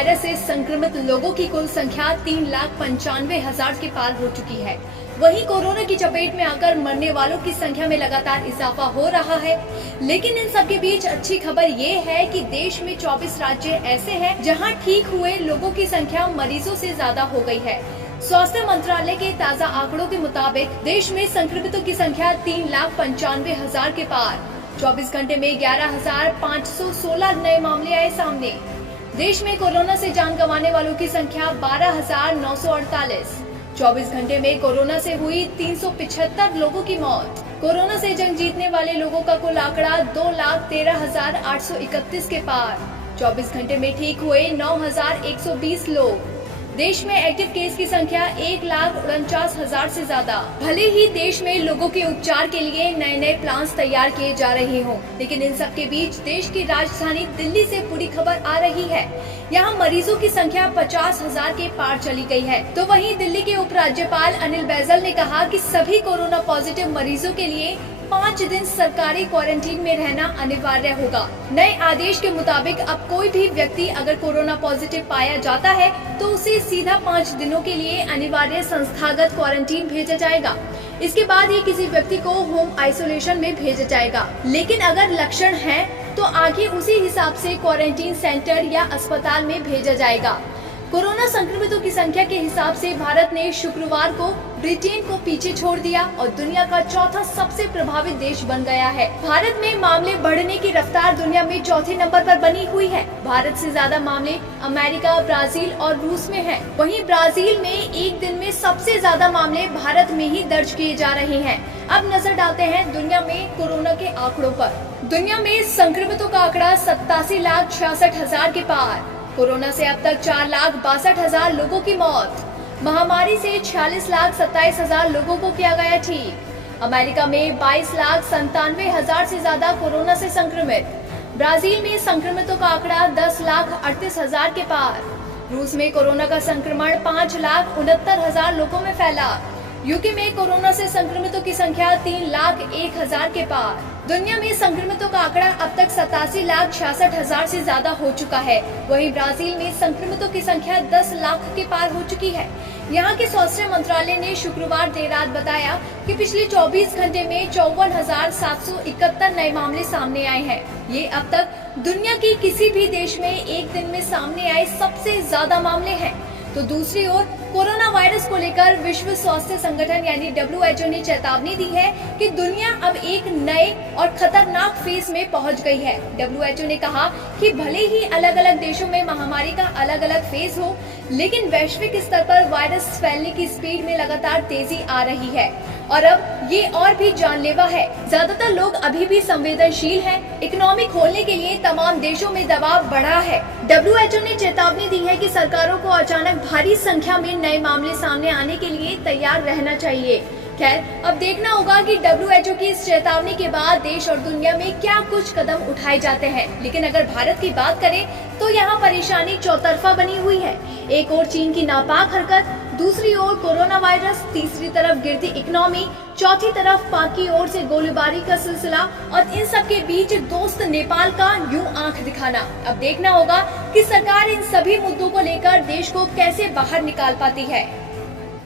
Virus से संक्रमित लोगों की कुल संख्या 3,95,000 के पार हो चुकी है। वहीं कोरोना की चपेट में आकर मरने वालों की संख्या में लगातार इजाफा हो रहा है। लेकिन इन सब के बीच अच्छी खबर ये है कि देश में 24 राज्य ऐसे हैं जहां ठीक हुए लोगों की संख्या मरीजों से ज्यादा हो गई है। स्वास्थ्य मंत्रालय के ताज़ा आंकड़ों के मुताबिक देश में संक्रमितों की संख्या 3,95,000 के पार। 24 घंटे में 11,516 नए मामले आए सामने। देश में कोरोना से जान गंवाने वालों की संख्या 12,948। 24 घंटे में कोरोना से हुई 375 लोगों की मौत। कोरोना से जंग जीतने वाले लोगों का कुल आंकड़ा 2,13,831 के पार। 24 घंटे में ठीक हुए 9,120 लोग। देश में एक्टिव केस की संख्या 1,49,000 से ज्यादा। भले ही देश में लोगों के उपचार के लिए नए नए प्लान्स तैयार किए जा रहे हों, लेकिन इन सब के बीच देश की राजधानी दिल्ली से बुरी खबर आ रही है। यहाँ मरीजों की संख्या 50,000 के पार चली गई है। तो वहीं दिल्ली के उपराज्यपाल अनिल बैजल ने कहा कि सभी कोरोना पॉजिटिव मरीजों के लिए 5 दिन सरकारी क्वारंटीन में रहना अनिवार्य होगा। नए आदेश के मुताबिक अब कोई भी व्यक्ति अगर कोरोना पॉजिटिव पाया जाता है तो उसे सीधा 5 दिनों के लिए अनिवार्य संस्थागत क्वारंटीन भेजा जाएगा। इसके बाद ही किसी व्यक्ति को होम आइसोलेशन में भेजा जाएगा। लेकिन अगर लक्षण है तो आगे उसी हिसाब से क्वारंटीन सेंटर या अस्पताल में भेजा जाएगा। कोरोना संक्रमितों की संख्या के हिसाब से भारत ने शुक्रवार को ब्रिटेन को पीछे छोड़ दिया और दुनिया का चौथा सबसे प्रभावित देश बन गया है। भारत में मामले बढ़ने की रफ्तार दुनिया में चौथे नंबर पर बनी हुई है। भारत से ज्यादा मामले अमेरिका, ब्राजील और रूस में हैं। वहीं ब्राजील में एक दिन में सबसे ज्यादा मामले भारत में ही दर्ज किए जा रहे हैं। अब नजर डालते हैं दुनिया में कोरोना के आंकड़ों पर। दुनिया में संक्रमितों का आंकड़ा 87,66,000 के पार। कोरोना से अब तक 4,62,000 लोगों की मौत। महामारी से 46,27,000 लोगों को किया गया ठीक। अमेरिका में 22,97,000 से ज्यादा कोरोना से संक्रमित। ब्राजील में संक्रमितों का आंकड़ा 10,38,000 के पार। रूस में कोरोना का संक्रमण 5,69,000 लोगों में फैला। यूके में कोरोना से संक्रमितों की संख्या 3,01,000 के पार। दुनिया में संक्रमितों का आंकड़ा अब तक 87,66,000 से ज्यादा हो चुका है। वहीं ब्राजील में संक्रमितों की संख्या 10 लाख के पार हो चुकी है। यहाँ के स्वास्थ्य मंत्रालय ने शुक्रवार देर रात बताया कि पिछले 24 घंटे में 54,771 नए मामले सामने आए हैं। ये अब तक दुनिया की किसी भी देश में एक दिन में सामने आए सबसे ज्यादा मामले हैं। तो दूसरी ओर कोरोना वायरस को लेकर विश्व स्वास्थ्य संगठन यानी WHO ने चेतावनी दी है कि दुनिया अब एक नए और खतरनाक फेज में पहुंच गई है। WHO ने कहा कि भले ही अलग अलग देशों में महामारी का अलग अलग फेज हो, लेकिन वैश्विक स्तर पर वायरस फैलने की स्पीड में लगातार तेजी आ रही है और अब ये और भी जानलेवा है। ज्यादातर लोग अभी भी संवेदनशील हैं। इकोनॉमी खोलने के लिए तमाम देशों में दबाव बढ़ा है। WHO ने चेतावनी दी है कि सरकारों को अचानक भारी संख्या में नए मामले सामने आने के लिए तैयार रहना चाहिए। खैर, अब देखना होगा कि WHO की इस चेतावनी के बाद देश और दुनिया में क्या कुछ कदम उठाए जाते हैं। लेकिन अगर भारत की बात करें तो यहाँ परेशानी चौतरफा बनी हुई है। एक ओर चीन की नापाक हरकत, दूसरी ओर कोरोना वायरस, तीसरी तरफ गिरती इकोनॉमी, चौथी तरफ पाक की ओर से गोलीबारी का सिलसिला और इन सब के बीच दोस्त नेपाल का यूं आंख दिखाना। अब देखना होगा कि सरकार इन सभी मुद्दों को लेकर देश को कैसे बाहर निकाल पाती है।